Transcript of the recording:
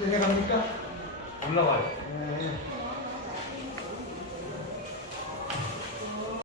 내려갑니까? 올라가요. 네.